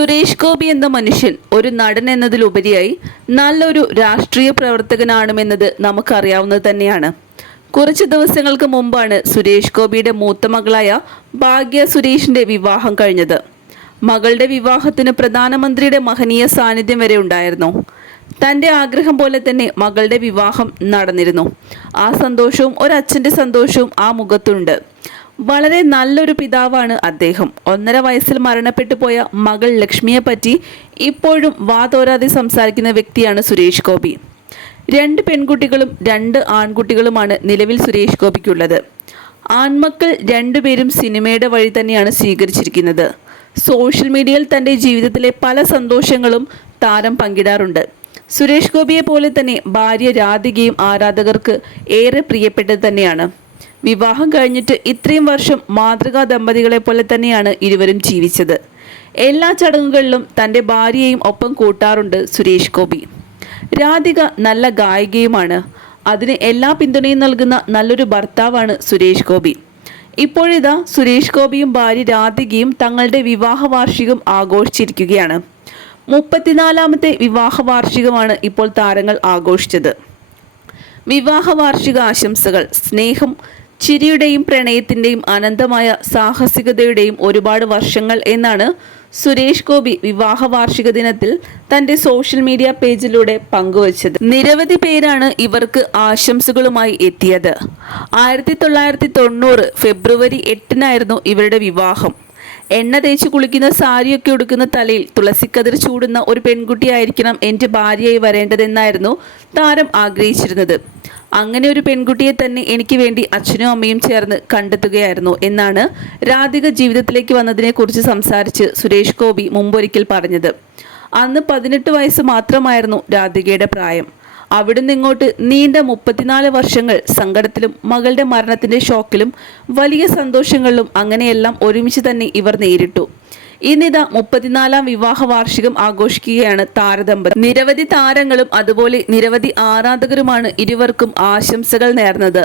സുരേഷ് ഗോപി എന്ന മനുഷ്യൻ ഒരു നടൻ എന്നതിലുപരിയായി നല്ലൊരു രാഷ്ട്രീയ പ്രവർത്തകനാണുമെന്നത് നമുക്കറിയാവുന്നത് തന്നെയാണ്. കുറച്ച് ദിവസങ്ങൾക്ക് മുമ്പാണ് സുരേഷ് ഗോപിയുടെ മൂത്ത മകളായ ഭാഗ്യ സുരേഷിന്റെ വിവാഹം കഴിഞ്ഞത്. മകളുടെ വിവാഹത്തിന് പ്രധാനമന്ത്രിയുടെ മഹനീയ സാന്നിധ്യം വരെ ഉണ്ടായിരുന്നു. തന്റെ ആഗ്രഹം പോലെ തന്നെ മകളുടെ വിവാഹം നടന്നിരുന്നു. ആ സന്തോഷവും ഒരച്ഛന്റെ സന്തോഷവും ആ മുഖത്തുണ്ട്. വളരെ നല്ലൊരു പിതാവാണ് അദ്ദേഹം. ഒന്നര വയസ്സിൽ മരണപ്പെട്ടു പോയ മകൾ ലക്ഷ്മിയെ പറ്റി ഇപ്പോഴും വാതോരാതെ സംസാരിക്കുന്ന വ്യക്തിയാണ് സുരേഷ് ഗോപി. രണ്ട് പെൺകുട്ടികളും രണ്ട് ആൺകുട്ടികളുമാണ് നിലവിൽ സുരേഷ് ഗോപിക്കുള്ളത്. ആൺമക്കൾ രണ്ടുപേരും സിനിമയുടെ വഴി തന്നെയാണ് സ്വീകരിച്ചിരിക്കുന്നത്. സോഷ്യൽ മീഡിയയിൽ തന്റെ ജീവിതത്തിലെ പല സന്തോഷങ്ങളും താരം പങ്കിടാറുണ്ട്. സുരേഷ് ഗോപിയെ പോലെ തന്നെ ഭാര്യ രാധികയും ആരാധകർക്ക് ഏറെ പ്രിയപ്പെട്ടത് തന്നെയാണ്. വിവാഹം കഴിഞ്ഞിട്ട് ഇത്രയും വർഷം മാതൃകാ ദമ്പതികളെ പോലെ തന്നെയാണ് ഇരുവരും ജീവിച്ചത്. എല്ലാ ചടങ്ങുകളിലും തന്റെ ഭാര്യയെയും ഒപ്പം കൂട്ടാറുണ്ട് സുരേഷ് ഗോപി. രാധിക നല്ല ഗായികയുമാണ്. അതിന് എല്ലാ പിന്തുണയും നൽകുന്ന നല്ലൊരു ഭർത്താവാണ് സുരേഷ് ഗോപി. ഇപ്പോഴിതാ സുരേഷ് ഗോപിയും ഭാര്യ രാധികയും തങ്ങളുടെ വിവാഹ വാർഷികം ആഘോഷിച്ചിരിക്കുകയാണ്. മുപ്പത്തിനാലാമത്തെ വിവാഹ വാർഷികമാണ് ഇപ്പോൾ താരങ്ങൾ ആഘോഷിച്ചത്. വിവാഹ വാർഷിക ആശംസകൾ സ്നേഹം ചിരിയുടെയും പ്രണയത്തിന്റെയും അനന്തമായ സാഹസികതയുടെയും ഒരുപാട് വർഷങ്ങൾ എന്നാണ് സുരേഷ് ഗോപി വിവാഹ വാർഷിക ദിനത്തിൽ തന്റെ സോഷ്യൽ മീഡിയ പേജിലൂടെ പങ്കുവച്ചത്. നിരവധി പേരാണ് ഇവർക്ക് ആശംസകളുമായി എത്തിയത്. ആയിരത്തി തൊള്ളായിരത്തി തൊണ്ണൂറ് ഫെബ്രുവരി എട്ടിനായിരുന്നു ഇവരുടെ വിവാഹം. എണ്ണ തേച്ച് കുളിക്കുന്ന സാരിയൊക്കെ ഉടുക്കുന്ന തലയിൽ തുളസിക്കതിർ ചൂടുന്ന ഒരു പെൺകുട്ടിയായിരിക്കണം എന്റെ ഭാര്യയായി വരേണ്ടതെന്നായിരുന്നു താരം ആഗ്രഹിച്ചിരുന്നത്. അങ്ങനെ ഒരു പെൺകുട്ടിയെ തന്നെ എനിക്ക് വേണ്ടി അച്ഛനും അമ്മയും ചേർന്ന് കണ്ടെത്തുകയായിരുന്നു എന്നാണ് രാധിക ജീവിതത്തിലേക്ക് വന്നതിനെക്കുറിച്ച് സംസാരിച്ച് സുരേഷ് ഗോപി മുമ്പൊരിക്കൽ പറഞ്ഞത്. അന്ന് പതിനെട്ട് വയസ്സ് മാത്രമായിരുന്നു രാധികയുടെ പ്രായം. അവിടുന്ന് ഇങ്ങോട്ട് നീണ്ട മുപ്പത്തിനാല് വർഷങ്ങൾ സങ്കടത്തിലും മകളുടെ മരണത്തിന്റെ ഷോക്കിലും വലിയ സന്തോഷങ്ങളിലും അങ്ങനെയെല്ലാം ഒരുമിച്ച് തന്നെ ഇവർ നേരിട്ടു. ഇന്നിതാ മുപ്പത്തിനാലാം വിവാഹ വാർഷികം ആഘോഷിക്കുകയാണ് താരദമ്പതി നിരവധി താരങ്ങളും അതുപോലെ നിരവധി ആരാധകരുമാണ് ഇരുവർക്കും ആശംസകൾ നേർന്നത്.